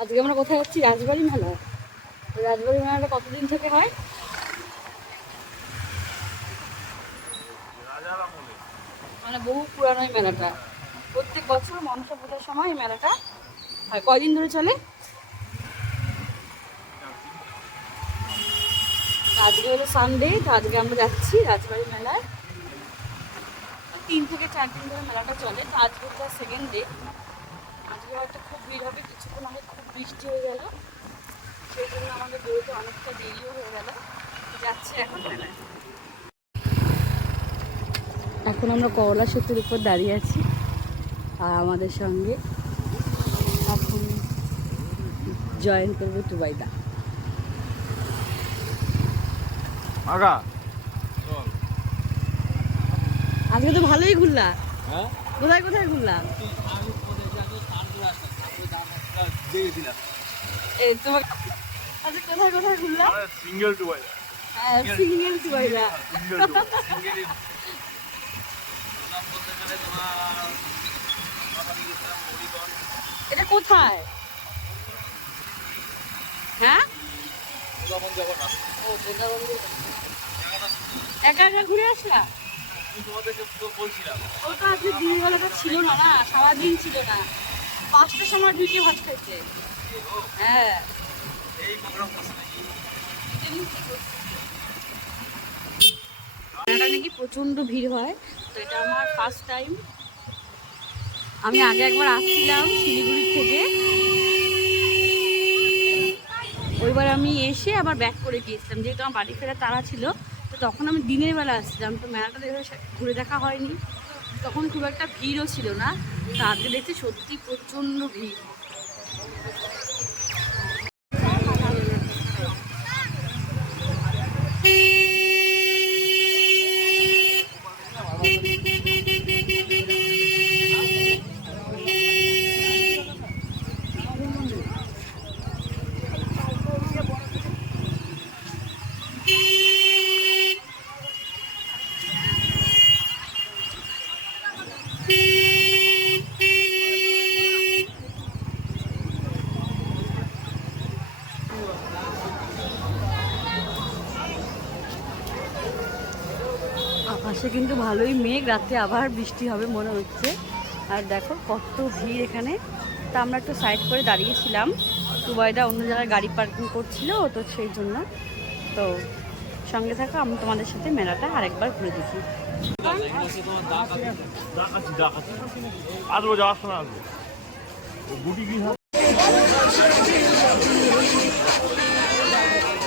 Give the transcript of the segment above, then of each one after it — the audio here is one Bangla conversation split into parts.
আজকে আমরা কোথায় যাচ্ছি? রাজবাড়ি মেলা। রাজবাড়ি মেলাটা কতদিন থেকে হয়? মানে বহু পুরানো এই মেলাটা। প্রত্যেক বছর মনসা পূজার সময় এই মেলাটা হয়। কয়দিন ধরে চলে? আজকে হলো সানডে, তো আজকে আমরা যাচ্ছি রাজবাড়ি মেলায়। 3 থেকে 4 দিন ধরে মেলাটা চলে, তো আজকে হচ্ছে সেকেন্ড ডে। আজকে হয়তো খুব ভিড় হবে, কিছুক্ষণ আগে খুব বৃষ্টি হয়ে গেল, সেই জন্য আমাদের বেরোতে অনেকটা দেরিও হয়ে গেল। যাচ্ছে এখন মেলায়। এখন আমরা করলা সেতুর উপর দাঁড়িয়ে আছি, আর আমাদের সঙ্গে এখন জয়েন করবো টুবাইদা। আজকে তো ভালোই ঘুরলা। কোথায় কোথায় ঘুরলা? এই তোমাকে আজকে কোথায় কোথায় ঘুরলা? সিঙ্গেল টুবাইদা। সিঙ্গেল টুবাইদা। এটা কোথায়? হ্যাঁ, একা একা ঘুরে আসলা? ওটা আজকে দিনের বেলাটা ছিল না, না সারাদিন ছিল না, 5টার সময় ঢুকে ভাত খাইছে। হ্যাঁ, এটা নাকি প্রচন্ড ভিড় হয়, তো এটা আমার ফার্স্ট টাইম। আমি আগে একবার আসছিলাম শিলিগুড়ি থেকে, ওইবার আমি এসে আবার ব্যাক করে গিয়েছিলাম, যেহেতু আমার বাড়ি ফেরার তাড়া ছিল। তো তখন আমি দিনের বেলা আসছিলাম, তো মেলাটা ঘুরে দেখা হয়নি, তখন খুব একটা ভিড়ও ছিল না। তো আজকে দেখছি সত্যি প্রচণ্ড ভিড়। আকাশে কিন্তু ভালোই মেঘ, রাতে আবার বৃষ্টি হবে মনে হচ্ছে। আর দেখো কত ভিড় এখানে। তা আমরা একটু সাইড করে দাঁড়িয়েছিলাম, টুবাইদা অন্য জায়গায় গাড়ি পার্কিং করছিল, তো সেই জন্য। তো সঙ্গে থাকো, আমি তোমাদের সাথে মেলাটা আরেকবার ঘুরে দেখি।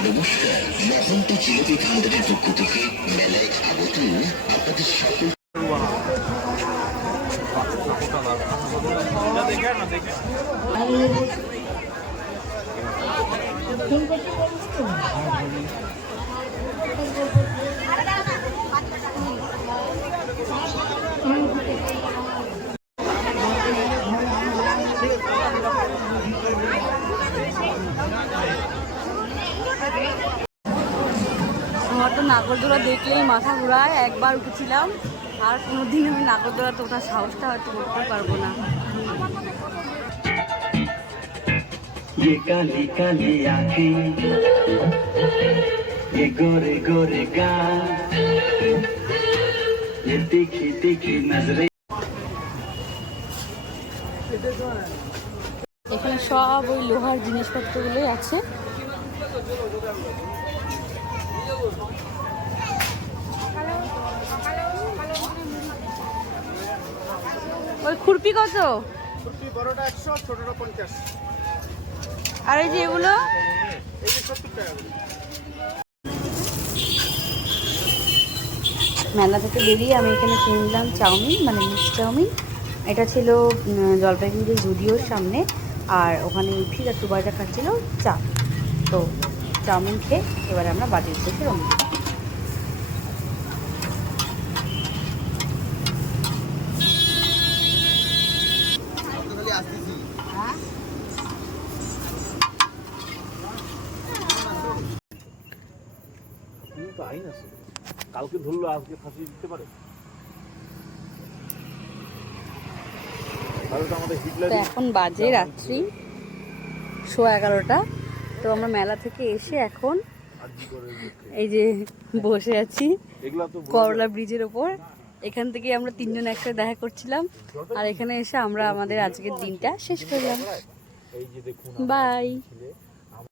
নমস্কার, মহন্ত জিলেপি ভান্ডারের পক্ষ থেকে মেলায় আগত আপনাদের সকল আমার তো নাগরদোলা দেখলেই মাথা ঘোরায়, একবার উঠেছিলাম, আর কোনোদিন আমি নাগরদোলাতে ওঠার সাহসটা হয়তো করতে পারবো না। ये काली काली आँखें, ये गोरे गोरे गाल, ये तीखी तीखी नजरें। এখানে সব ওই লোহার জিনিসপত্রগুলোই আছে। ওই খুরপি কত? খুরপি বড়টা 100, ছোটটা 50। আর এই যে এগুলো এই যে 70 টাকা করে। মেলা থেকে বেরিয়ে আমি এখানে কিনলাম চাউমিন, মানে মিক্স চাউমিন। এটা ছিল জলপাইগুড়ি জুডিওর সামনে, আর ওখানে ফির আর টুবাইটা খাচ্ছিল চা। তো চাউমিন খেয়ে এবারে আমরা বাড়ির উদ্দেশ্যে রওনা। আইন আছে, কালকে ধরলো আজকে ফাঁসি দিতে পারে। তো এখন বাজে রাত্রি 11:15। তো আমরা মেলা থেকে এসে এখন এই যে বসে আছি এগুলা তো করলা ব্রিজের ওপর। এখান থেকে আমরা তিনজন একসাথে দেখা করছিলাম, আর এখানে এসে আমরা আমাদের আজকের দিনটা শেষ করলাম। এই যে দেখুন বাই। ছেলে